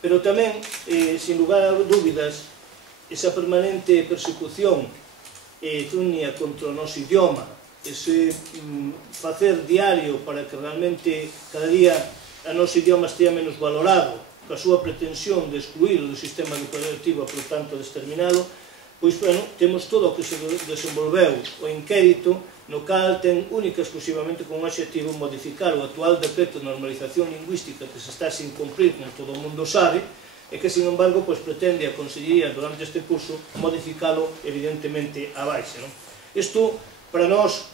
Pero tamén, sin lugar a dúbidas, esa permanente persecución e tunia contra o noso idioma, ese facer diario para que realmente cada día o noso idioma estea menos valorado, coa súa pretensión de excluir do sistema educativo e, por tanto, de exterminalo, pois, bueno, temos todo o que se desenvolveu o inquérito, no cal ten única e exclusivamente como objetivo modificar o actual decreto de normalización lingüística que se está sin cumprir, como todo o mundo sabe, e que, sin embargo, pretende a Consellería durante este curso modificalo evidentemente a baixa. Isto, para nós,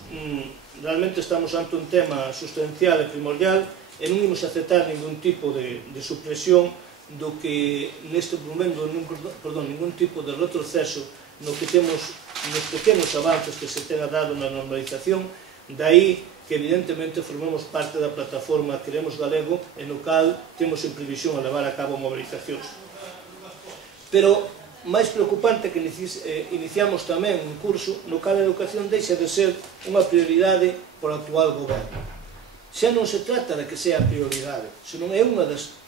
realmente estamos ante un tema sustancial e primordial e non imos aceptar ningún tipo de supresión do que neste momento, ningún tipo de retroceso no que temos nos pequenos avances que se tenha dado na normalización, daí que evidentemente formemos parte da plataforma Queremos Galego, en no cal temos en previsión a levar a cabo mobilizacións. Pero máis preocupante que iniciamos tamén un curso no cal a educación deixa de ser unha prioridade por o actual goberno. Xa non se trata de que sea prioridade, senón é unha das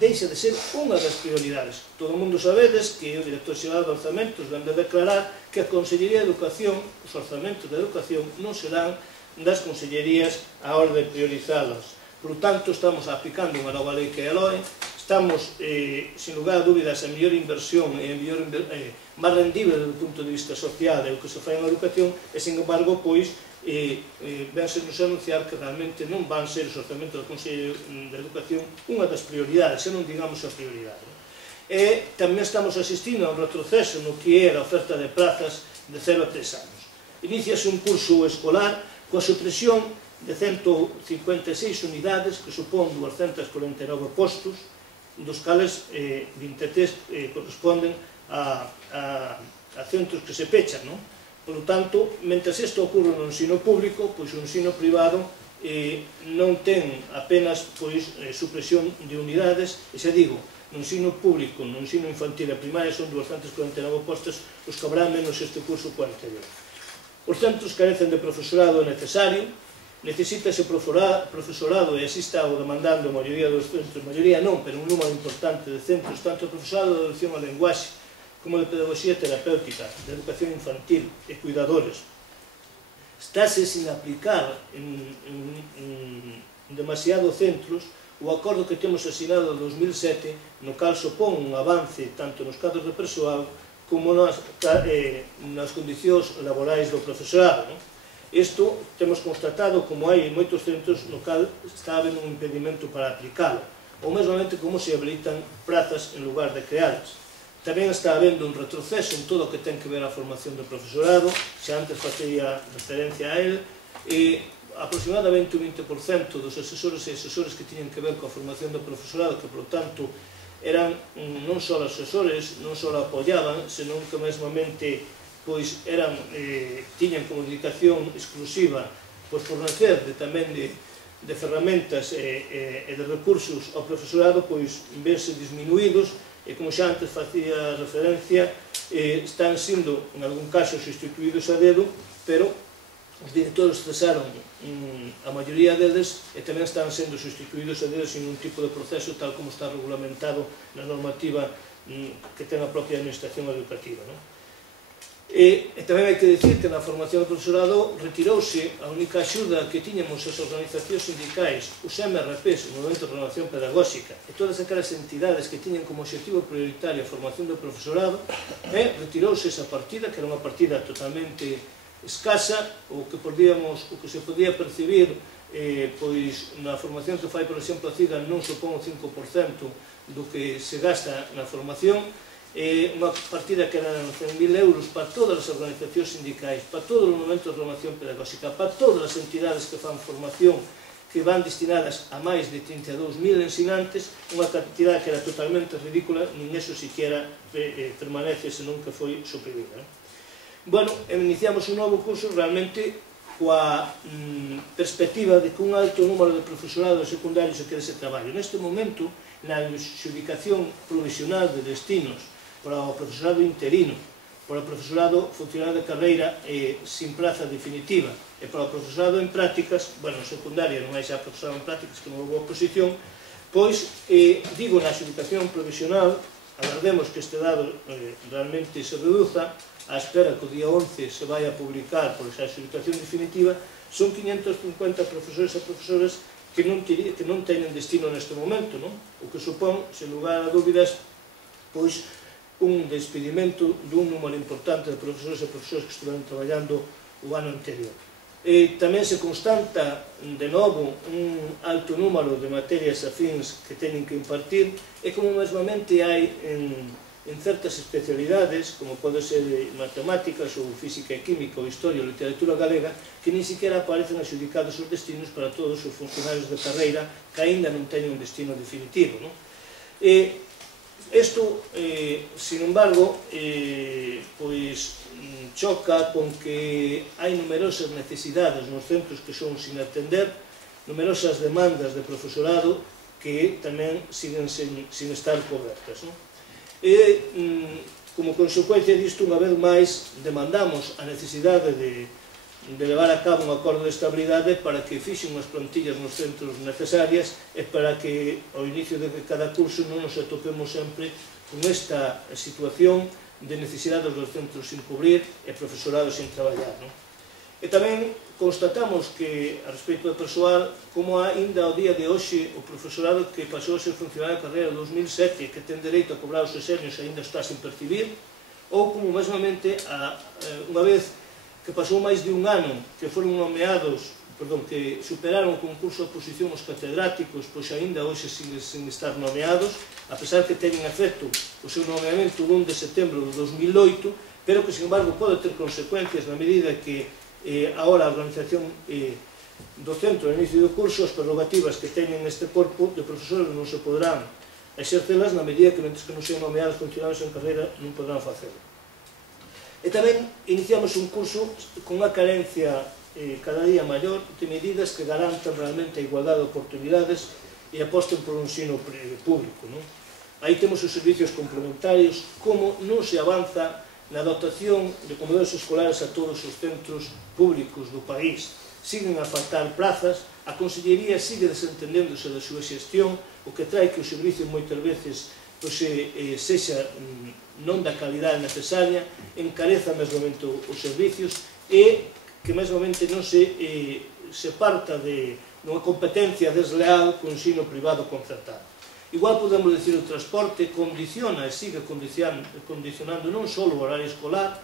deixa de ser unha das prioridades. Todo o mundo sabedes que o Director Xeral de Orzamentos vende a declarar que a Consellería de Educación, os orzamentos de educación, non serán das consellerías a hora de priorizalas. Por tanto, estamos aplicando unha nova lei que é a LOE, estamos, sin lugar a dúbidas, a mellor inversión e máis rendible do punto de vista social é o que se fai en educación e, sin embargo, pois, vense nos anunciar que realmente non van ser os orzamentos do Consello de Educación unha das prioridades, se non digamos a prioridade. E tamén estamos asistindo a un retroceso no que é a oferta de plazas de 0 a 3 anos. Iníciase un curso escolar coa supresión de 156 unidades que supón 249 postos, dos cales 23 corresponden a centros que se pechan. Por lo tanto, mentres isto ocorre no ensino público, pois o ensino privado non ten apenas supresión de unidades, e xa digo, no ensino público, no ensino infantil e primaria son 249 postos, os que habrá menos este curso que o anterior. Os centros carecen de profesorado necesario, necesítase profesorado e así está o demandando a maioría dos centros, maioría non, pero un número importante de centros, tanto profesorado de educación ao lenguaxe como de pedagogía terapéutica, de educación infantil e cuidadores. Estáse sin aplicar en demasiados centros o acordo que temos asinado en 2007, no cal supón un avance tanto nos cadros de persoal como nas condicións laborais do profesorado. Isto temos constatado como hai moitos centros no cal está habendo un impedimento para aplicalo, ou mesmamente como se habilitan prazas en lugar de crealas. Tamén está habendo un retroceso en todo o que ten que ver a formación do profesorado, xa antes facía referencia a ele, e aproximadamente un 20% dos asesores e asesores que tiñen que ver coa formación do profesorado, que, por tanto, eran non só asesores, non só apoiaban, senón que mesmamente tiñan como dedicación exclusiva fornecer tamén de ferramentas e de recursos ao profesorado, vense disminuídos e, como xa antes facía referencia, están sendo, en algún caso, sustituídos a dedo, pero os directores cesaron a maioría deles e tamén están sendo sustituídos a deles sin un tipo de proceso tal como está regulamentado na normativa que ten a propia administración educativa. E tamén hai que dicir que na formación do profesorado retirouse a única axuda que tiñamos as organizacións sindicais, os MRPs, o Movimento de Renovación Pedagóxica, e todas aquelas entidades que tiñan como objetivo prioritario a formación do profesorado, e retirouse esa partida, que era unha partida totalmente escasa, o que se podía percibir na formación que fai, por exemplo, a CIGA non supón o 5% do que se gasta na formación, unha partida que eran 100.000 euros para todas as organizacións sindicais, para todos os momentos de formación pedagóxica, para todas as entidades que fan formación, que van destinadas a máis de 32.000 ensinantes, unha cantidad que era totalmente ridícula, nin eso siquiera permanece, senón que foi suprimida. Bueno, iniciamos un novo curso realmente coa perspectiva de que un alto número de profesorado secundario se quede ese traballo. Neste momento, na adxudicación provisional de destinos para o profesorado interino, para o profesorado funcionario de carreira sin praza definitiva e para o profesorado en prácticas, bueno, secundaria non hai xa profesorado en prácticas que non houve oposición, Pois, digo, na adxudicación provisional, agardemos que este dado realmente se reduza, á espera que o día 11 se vai a publicar por esa adxudicación definitiva, son 550 profesores e profesoras que non teñen destino neste momento, o que supón, sen lugar a dúbidas, pois un despedimento dun número importante de profesores e profesoras que estiveron traballando o ano anterior. Tamén se constata, de novo, un alto número de materias afíns que teñen que impartir, e como mesmamente hai en certas especialidades, como pode ser matemáticas ou física e química ou historia ou literatura galega, que nin siquiera aparecen adxudicados os destinos para todos os funcionarios de carreira que aínda non teñen un destino definitivo. Isto, sin embargo, pois choca con que hai numerosas necesidades nos centros que son sin atender, numerosas demandas de profesorado que tamén siguen sin estar cobertas. Como consecuencia disto, unha vez máis, demandamos a necesidade de levar a cabo un acordo de estabilidade para que fixen as plantillas nos centros necesarias e para que ao inicio de cada curso non nos atopemos sempre con esta situación de necesidades dos centros sin cubrir e profesorado sin traballar. E tamén constatamos que, a respecto do persoal, como ainda ao día de hoxe o profesorado que pasou a ser funcionario de carreira en 2007 e que ten dereito a cobrar os exenios ainda está sin percibir, ou como mesmamente unha vez que pasou máis de un ano que foron nomeados, que superaron o concurso de oposición os catedráticos, pois ainda hoxe sin estar nomeados, a pesar que teñen efecto o seu nomeamento o 1 de setembro de 2008, pero que, sin embargo, pode ter consecuencias na medida que agora a organización do centro no inicio do curso, as prerrogativas que teñen neste corpo de profesores non se podrán exercelas na medida que, mentre que non sean nomeados funcionarios en carreira, non podrán facelo. E tamén iniciamos un curso con unha carencia cada día maior de medidas que garantan realmente a igualdade de oportunidades e aposten por un ensino público. Aí temos os servicios complementarios, como non se avanza na dotación de comedores escolares a todos os centros públicos do país. Siguen a faltar plazas, a Consellería sigue desentendéndose da súa xestión, o que trae que o servicio moitas veces sexa non da calidade necesaria, encareza mesmamente os servicios e que mesmamente non se parta de unha competencia desleal co ensino privado concertado. Igual podemos dicir o transporte condiciona e sigue condicionando non só o horario escolar,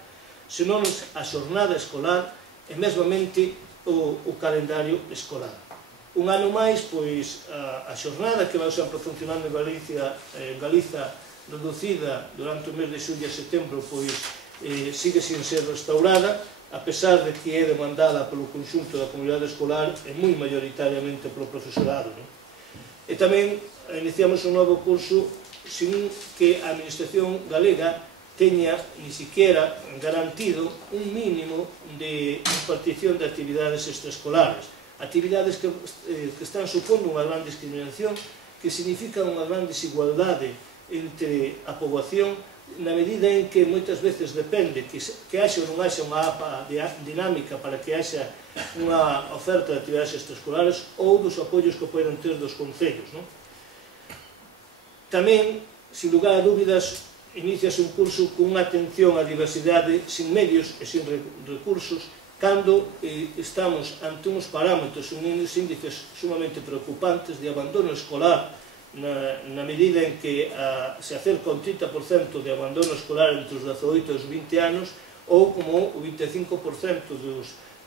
senón a xornada escolar e mesmamente o calendario escolar. Un ano máis, pois, a xornada que vai sempre funcionando en Galiza reducida durante o mes de xullo e setembro, pois sigue sin ser restaurada, a pesar de que é demandada polo conxunto da comunidade escolar e moi maioritariamente polo profesorado. E tamén iniciamos un novo curso sin que a administración galega teña ni siquiera garantido un mínimo de impartición de actividades extraescolares, actividades que están supondo unha gran discriminación, que significan unha gran desigualdade entre a poboación, na medida en que moitas veces depende que haxa ou non haxa unha APA dinámica para que haxa unha oferta de actividades extraescolares ou dos apoios que poden ter dos concellos. Tamén, sin lugar a dúbidas, iniciase un curso con unha atención á diversidade sin medios e sin recursos, cando estamos ante uns parámetros, uns índices sumamente preocupantes de abandono escolar, na medida en que se acerca un 30% de abandono escolar entre os 18 e os 20 anos, ou como o 25%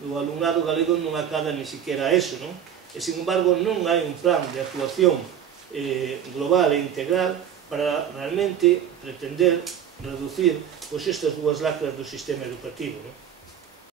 do alumnado galego non acada ni siquiera eso. E, sin embargo, non hai un plan de actuación global e integral para realmente pretender reducir estas dúas lacras do sistema educativo.